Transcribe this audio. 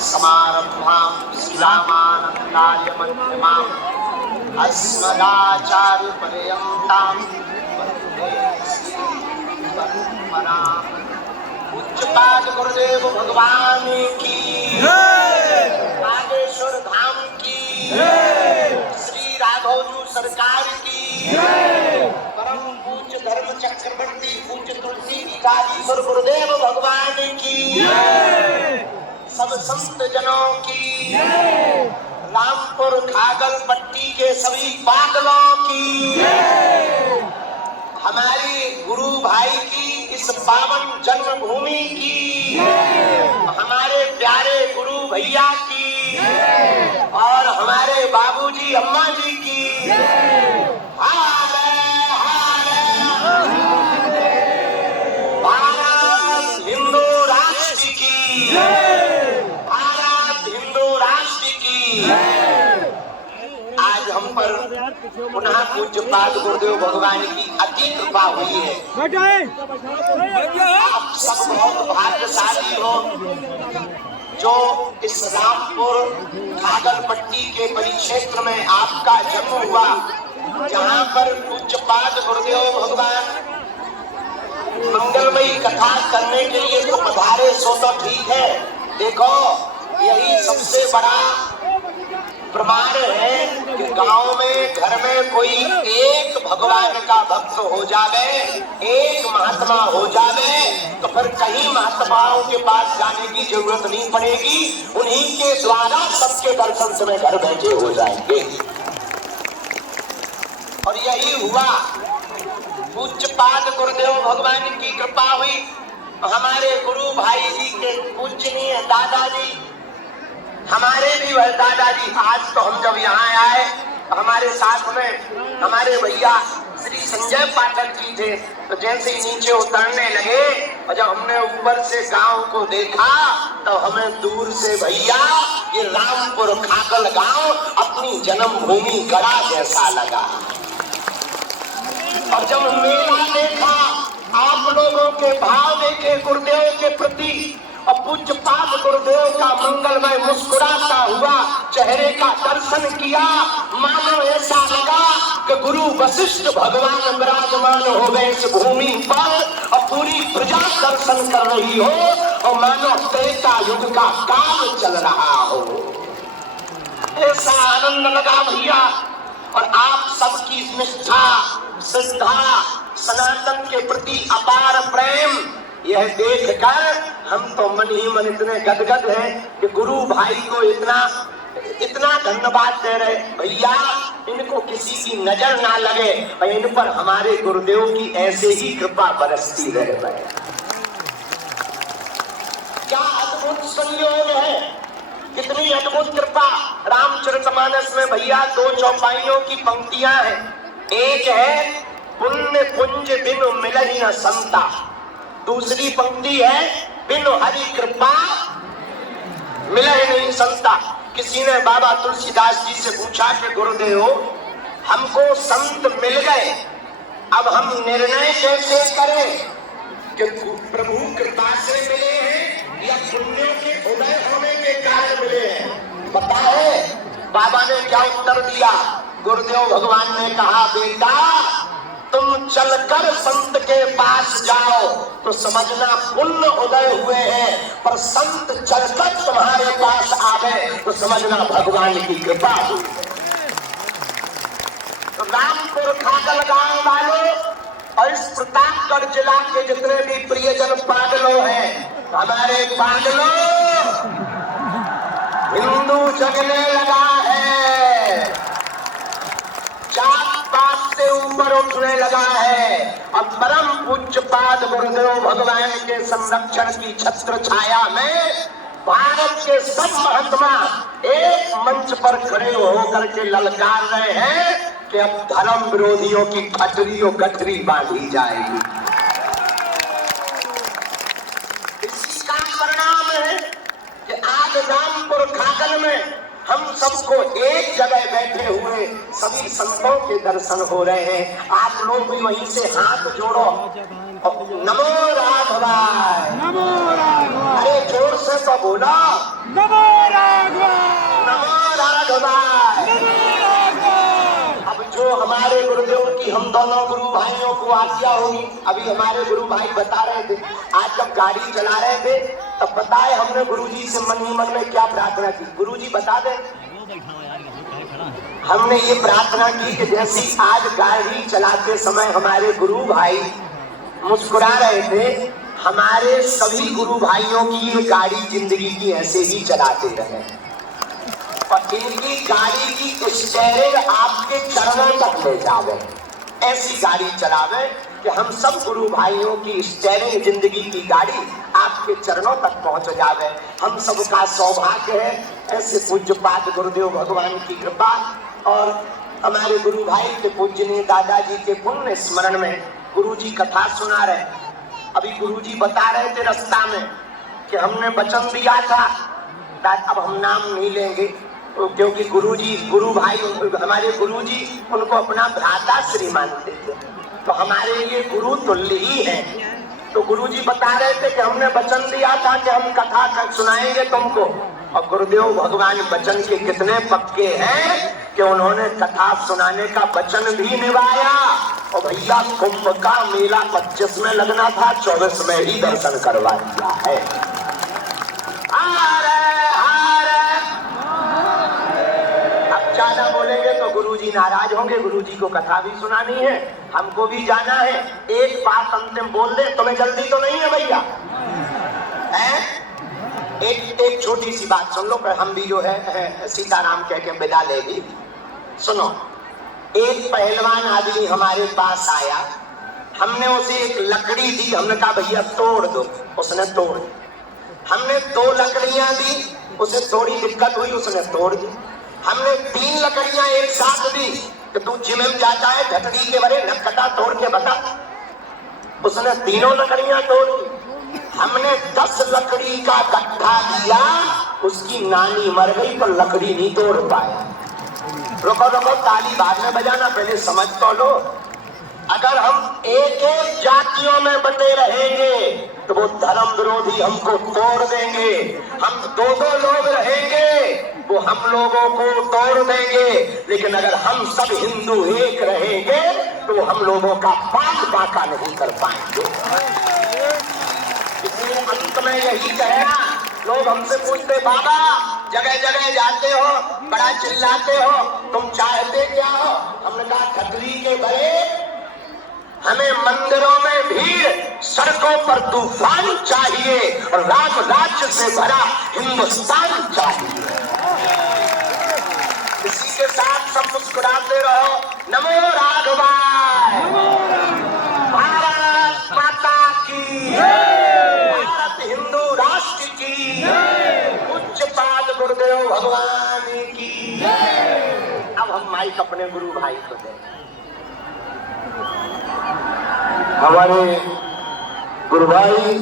समारंभां श्रीरामानन्दार्यमध्यमाम् अस्मदाचार्यपर्यन्तां वन्दे श्रीपरम्पराम्। पूज्यपाद गुरुदेव भगवान की नागेश्वर धाम की श्री राघवजू सरकार की परम पूज्य धर्म चक्रवर्ती पूज्य तुलसी कालीश्वर गुरुदेव भगवान की सब संत जनों की रामपुर खागल पट्टी के सभी पागलों की हमारी गुरु भाई की इस पावन जन्मभूमि की हमारे प्यारे गुरु भैया की और हमारे बाबूजी अम्मा जी की भारत हिंदू राष्ट्र की भारत हिंदू राष्ट्र की। आज हम पर पुनः पूज्यपाद गुरुदेव भगवान की अति कृपा हुई है। आप सब बहुत भाग्यशाली हो जो इस रामपुर खागलपट्टी के परिक्षेत्र में आपका जन्म हुआ, जहाँ पर पूज्यपाद गुरुदेव भगवान मंगलमयी कथा करने के लिए तो पधारे सो तो ठीक है। देखो यही सबसे बड़ा प्रमाण है कि गांव में घर में कोई एक भगवान का भक्त हो जावे, एक महात्मा हो जावे, तो फिर कहीं महात्माओं के पास जाने की जरूरत नहीं पड़ेगी, उन्हीं के द्वारा सबके दर्शन समय घर बैठे हो जाएंगे। और यही हुआ। पूज्यपाद गुरुदेव भगवान की कृपा हुई। हमारे गुरु भाई जी के पूजनीय दादाजी, हमारे भी वह दादाजी, आज तो हम जब यहाँ आए हमारे साथ में हमारे भैया श्री संजय पाठक जी थे, तो जैसे ही नीचे उतरने लगे और जब हमने ऊपर से गांव को देखा तो हमें दूर से भैया ये रामपुर खागल गांव अपनी जन्मभूमि गढ़ा जैसा लगा। और जब मेला देखा, आप लोगों के भाव देखे गुरुदेव के प्रति और पूज्यपाद गुरुदेव का मंगलमय मुस्कुराता हुआ चेहरे का दर्शन किया, मानो ऐसा लगा कि गुरु वशिष्ठ भगवान विराजमान हो गए इस भूमि पर और पूरी प्रजा दर्शन कर रही हो और मानो त्रेता युग का काल चल रहा हो। ऐसा आनंद लगा भैया। और आप सबकी निष्ठा, श्रद्धा, सनातन के प्रति अपार प्रेम, यह देखकर हम तो मन ही मन इतने गदगद हैं कि गुरु भाई को इतना धन्यवाद दे रहे। भैया इनको किसी की नजर ना लगे और इन पर हमारे गुरुदेव की ऐसे ही कृपा बरसती रहे। क्या अद्भुत संयोग है, कितनी अद्भुत कृपा। रामचरितमानस में भैया 2 चौपाइयों की पंक्तियां हैं। एक है पुण्य पुंज बिनु मिलहि न संता, दूसरी पंक्ति है बिनु हरि कृपा मिलहि नहीं संता। किसी ने बाबा तुलसीदास जी से पूछा कि गुरुदेव हमको संत मिल गए, अब हम निर्णय कैसे करें कि प्रभु कृपा से मिले हैं या पुण्यों के उदय होने के कारण मिले हैं, बताओ। बाबा ने क्या उत्तर दिया? गुरुदेव भगवान ने कहा बेटा तुम चलकर संत के पास जाओ तो समझना पुण्य उदय हुए हैं, पर संत चलकर तुम्हारे पास आ गए तो समझना भगवान की कृपा हुई। तो रामपुर खागल गांव वालों और इस प्रतापगढ़ जिला के जितने भी प्रियजन पागलों हैं, हमारे पागलों हिंदू जगने लगा है, जात पात से ऊपर उठने लगा है। अब परम पूज्यपाद गुरुदेव भगवान के संरक्षण की छत्र छाया में भारत के सब महात्मा एक मंच पर खड़े होकर के ललकार रहे हैं कि अब धर्म विरोधियों की खटरियों गठरी बांधी जाएगी। इसी का परिणाम है कि आज रामपुर खागल में हम सबको एक जगह बैठे हुए सभी संतों के दर्शन हो रहे हैं। आप लोग भी वहीं से हाथ जोड़ो। नमो राघवाय, नमो राघवाय। अरे जोर से तो बोला नमो हमारे गुरुदेव की हम दोनों गुरु भाइयों को आज्ञा होगी। अभी हमारे गुरु भाई बता रहे थे, आज जब गाड़ी चला रहे थे तब बताए हमने गुरुजी से मन ही मन में क्या प्रार्थना की। गुरुजी बता दें, हमने ये प्रार्थना की कि जैसी आज गाड़ी चलाते समय हमारे गुरु भाई मुस्कुरा रहे थे, हमारे सभी गुरु भाइयों की ये गाड़ी जिंदगी की ऐसे ही चलाते रहे और इनकी गाड़ी की स्टीयरिंग आपके चरणों तक ले जावे, ऐसी गाड़ी चलावे कि हम सब गुरु भाइयों की स्टीयरिंग जिंदगी की गाड़ी आपके चरणों तक पहुंच जावे। हम सबका सौभाग्य है ऐसे पूज्यपाद गुरुदेव भगवान की कृपा और हमारे गुरु भाई के पूजनीय दादाजी के पुण्य स्मरण में गुरुजी कथा सुना रहे। अभी गुरुजी बता रहे थे रास्ता में कि हमने वचन दिया था, अब हम नाम नहीं लेंगे क्योंकि गुरुजी गुरु भाई हमारे गुरुजी उनको अपना भ्राता श्री मानते थे, तो हमारे लिए गुरु तुल्य ही है। तो गुरुजी बता रहे थे कि हमने वचन दिया था कि हम कथा कर सुनाएंगे तुमको, और गुरुदेव भगवान वचन के कितने पक्के हैं कि उन्होंने कथा सुनाने का वचन भी निभाया। और भैया कुंभ का मेला 25 में लगना था, 24 में ही दर्शन करवा दिया है। अब ज्यादा बोलेंगे तो गुरुजी नाराज होंगे, गुरुजी को कथा भी सुनानी है, हमको भी जाना है। एक बात अंतिम बोल दे, तुम्हें जल्दी तो नहीं है भैया? एक छोटी सी बात सुन लो, पर हम भी जो है सीताराम कह के विदा लेगी। सुनो, एक पहलवान आदमी हमारे पास आया, हमने उसे एक लकड़ी दी, हमने कहा भैया तोड़ दो, उसने तोड़ दी। हमने 2 लकड़ियां दी, उसे थोड़ी दिक्कत हुई, उसने तोड़ दी। हमने 3 लकड़ियां एक साथ दी कि तू जिम में जाता है झटड़ी के बड़े नक्कटा तोड़ के बता, उसने तीनों लकड़ियां तोड़ दी। हमने 10 लकड़ी का गट्ठा दिया, उसकी नानी मर गई पर लकड़ी नहीं तोड़ पाया। रुको रुको, ताली बाद में बजाना, पहले समझ तो लो। अगर हम एक एक जातियों में बटे रहेंगे तो वो धर्म विरोधी हमको तोड़ देंगे। हम 2-2 लोग रहेंगे वो हम लोगों को तोड़ देंगे, लेकिन अगर हम सब हिंदू एक रहेंगे तो हम लोगों का बात बाका नहीं कर पाएंगे। इसलिए अंत में यही कहना, लोग हमसे पूछते बाबा जगह जगह जाते हो, बड़ा चिल्लाते हो, तुम चाहते क्या हो? हमने कहा खतरी के भरे, हमें मंदिरों में भीड़, सड़कों पर तूफान चाहिए और राम राज्य से भरा हिंदुस्तान चाहिए। इसी के साथ सब मुस्कुराते रहो। नमो राघवाय, भारत माता की, भारत हिंदू राष्ट्र की, पूज्यपाद गुरुदेव भगवान की। अब हम माइक अपने गुरु भाई को दें। हमारे गुरु भाई